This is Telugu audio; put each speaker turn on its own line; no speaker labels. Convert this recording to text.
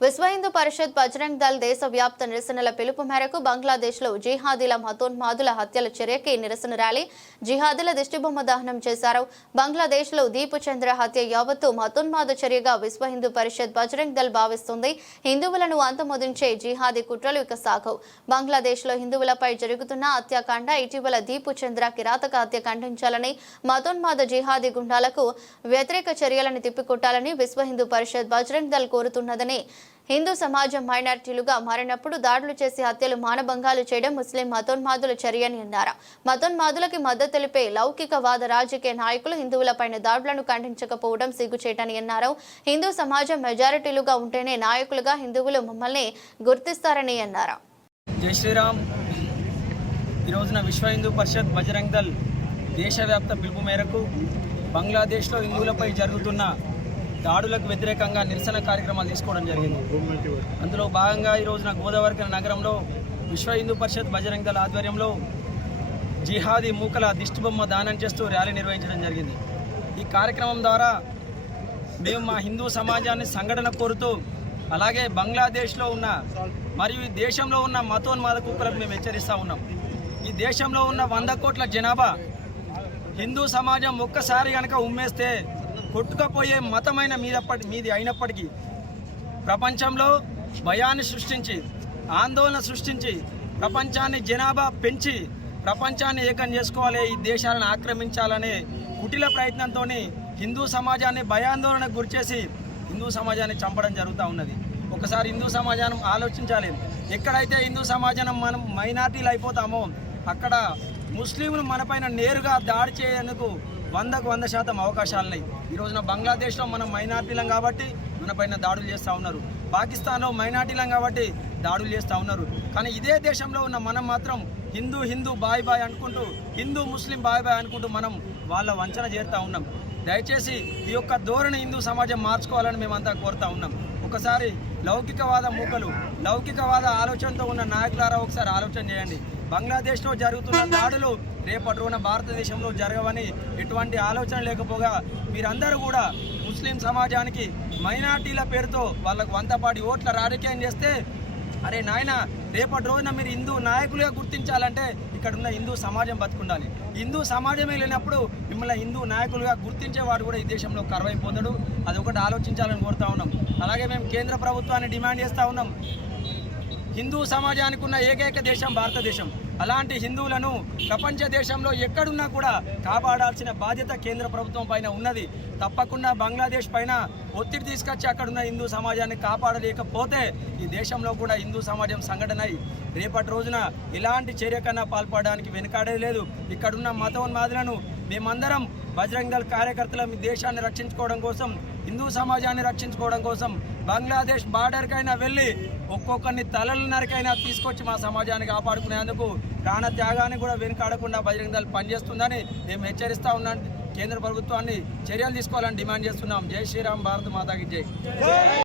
విశ్వ హిందూ పరిషత్ బజరంగ్ దళ్ దేశవ్యాప్త నిరసనల పిలుపు మేరకు బంగ్లాదేశ్లో జిహాదీల మతోన్మాదుల హత్యల చర్యకి నిరసన ర్యాలీ. జిహాదీల దిష్టిబొమ్మ దహనం చేశారు. బంగ్లాదేశ్లో దీపు చంద్ర హత్య యావత్తు మతోన్మాద చర్యగా విశ్వ హిందూ పరిషత్ బజరంగ్ దళ్ భావిస్తుంది. హిందువులను అంతమొదించే జిహాదీ కుట్రలు ఇక సాగవు బంగ్లాదేశ్లో హిందువులపై జరుగుతున్న హత్యాకాండ ఇటీవల దీపు చంద్ర కిరాతక హత్య ఖండించాలని మతోన్మాద జిహాదీ గుండాలకు వ్యతిరేక చర్యలను తిప్పికొట్టాలని విశ్వ హిందూ పరిషత్ బజరంగ్ దళ్ కోరుతున్నదని హిందూ సమాజం మైనార్టీలుగా మారినప్పుడు దాడులు చేసి హత్యలు మానభంగాలు చేయడం ముస్లిం మతోన్మాదుల చర్యని అన్నారు. మతోన్మాదులకి మద్దతు తెలిపే లౌకికవాద రాజకీయ నాయకులు హిందువులపైన దాడులను ఖండించకపోవడం సిగ్గుచేటని అన్నారు. హిందూ సమాజం మెజారిటీలుగా ఉంటేనే నాయకులుగా హిందువులు మమ్మల్ని గుర్తిస్తారని అన్నారు.
జై శ్రీరామ్. ఈ రోజున విశ్వ హిందూ పరిషత్ బజరంగ్ దళ్ దేశవ్యాప్త పిలుపు మేరకు బంగ్లాదేశ్లో హిందువులపై జరుగుతున్న దాడులకు వ్యతిరేకంగా నిరసన కార్యక్రమాలు తీసుకోవడం జరిగింది. అందులో భాగంగా ఈ రోజున గోదావరి నగరంలో విశ్వ హిందూ పరిషత్ బజరంగ్ ఆధ్వర్యంలో జిహాదీ మూకల దిష్టిబొమ్మ దానం చేస్తూ ర్యాలీ నిర్వహించడం జరిగింది. ఈ కార్యక్రమం ద్వారా మేము మా హిందూ సమాజాన్ని సంఘటన కోరుతూ అలాగే బంగ్లాదేశ్లో ఉన్న మరియు ఈ దేశంలో ఉన్న మతోన్మాద కుక్కలకు మేము హెచ్చరిస్తూ ఉన్నాం. ఈ దేశంలో ఉన్న వంద కోట్ల జనాభా హిందూ సమాజం ఒక్కసారి కనుక ఉమ్మేస్తే కొట్టుకపోయే మతమైన మీదప్పటి మీది అయినప్పటికీ ప్రపంచంలో భయాన్ని సృష్టించి ఆందోళన సృష్టించి ప్రపంచాన్ని జనాభా పెంచి ప్రపంచాన్ని ఏకం చేసుకోవాలి ఈ దేశాలను ఆక్రమించాలనే కుటిల ప్రయత్నంతో హిందూ సమాజాన్ని భయాందోళనకు గురిచేసి హిందూ సమాజాన్ని చంపడం జరుగుతూ ఉన్నది. ఒకసారి హిందూ సమాజాన్ని ఆలోచించాలి. ఎక్కడైతే హిందూ సమాజం మనం మైనార్టీలు అయిపోతామో అక్కడ ముస్లింలు మనపైన నేరుగా దాడి చేయేందుకు వందకు వంద శాతం అవకాశాలున్నాయి ఈ రోజున బంగ్లాదేశ్లో మనం మైనార్టీలం కాబట్టి మన పైన దాడులు చేస్తూ ఉన్నారు. పాకిస్తాన్లో మైనార్టీలం కాబట్టి దాడులు చేస్తూ ఉన్నారు. కానీ ఇదే దేశంలో ఉన్న మనం మాత్రం హిందూ హిందూ బాయ్ బాయ్ అనుకుంటూ హిందూ ముస్లిం బాయ్ బాయ్ అనుకుంటూ మనం వాళ్ళ వంచన చేరుతూ ఉన్నాం. దయచేసి ఈ యొక్క ధోరణి హిందూ సమాజం మార్చుకోవాలని మేమంతా కోరుతా ఉన్నాం. ఒకసారి లౌకికవాద మూకలు లౌకికవాద ఆలోచనతో ఉన్న నాయకులారా ఒకసారి ఆలోచన చేయండి. బంగ్లాదేశ్లో జరుగుతున్న దాడులు రేపటి రోజున భారతదేశంలో జరగవని ఎటువంటి ఆలోచన లేకపోగా మీరందరూ కూడా ముస్లిం సమాజానికి మైనార్టీల పేరుతో వాళ్ళకు వంతపాటి ఓట్ల రాజకీయం చేస్తే అరే నాయన రేపటి రోజున మీరు హిందూ నాయకులుగా గుర్తించాలంటే ఇక్కడ ఉన్న హిందూ సమాజం బతుకుండాలి. హిందూ సమాజమే లేనప్పుడు మిమ్మల్ని హిందూ నాయకులుగా గుర్తించేవాడు కూడా ఈ దేశంలో కరువైపోతాడు. పొందడు అది ఒకటి ఆలోచించాలని కోరుతా ఉన్నాం. అలాగే మేము కేంద్ర ప్రభుత్వాన్ని డిమాండ్ చేస్తూ ఉన్నాం. హిందూ సమాజానికి ఉన్న ఏకైక దేశం భారతదేశం. అలాంటి హిందువులను ప్రపంచ దేశంలో ఎక్కడున్నా కూడా కాపాడాల్సిన బాధ్యత కేంద్ర ప్రభుత్వం పైన ఉన్నది. తప్పకుండా బంగ్లాదేశ్ పైన ఒత్తిడి తీసుకొచ్చి అక్కడున్న హిందూ సమాజాన్ని కాపాడలేకపోతే ఈ దేశంలో కూడా హిందూ సమాజం సంఘటన అయి రేపటి రోజున ఇలాంటి చర్య కన్నా పాల్పడడానికి వెనుకాడే లేదు. ఇక్కడున్న మతోన్మాదులను మేమందరం బజరంగ్ దళ్ కార్యకర్తల మీ దేశాన్ని రక్షించుకోవడం కోసం హిందూ సమాజాన్ని రక్షించుకోవడం కోసం బంగ్లాదేశ్ బార్డర్కైనా వెళ్ళి ఒక్కొక్కరిని తలలన్నరికైనా తీసుకొచ్చి మా సమాజాన్ని కాపాడుకునేందుకు ప్రాణ త్యాగాన్ని కూడా వెనుకాడకుండా బజరంగ్ దళ్ పనిచేస్తుందని మేము హెచ్చరిస్తా ఉన్నాం. కేంద్ర ప్రభుత్వాన్ని చర్యలు తీసుకోవాలని డిమాండ్ చేస్తున్నాం. జై శ్రీరామ్ భారత్ మాతాకి జై.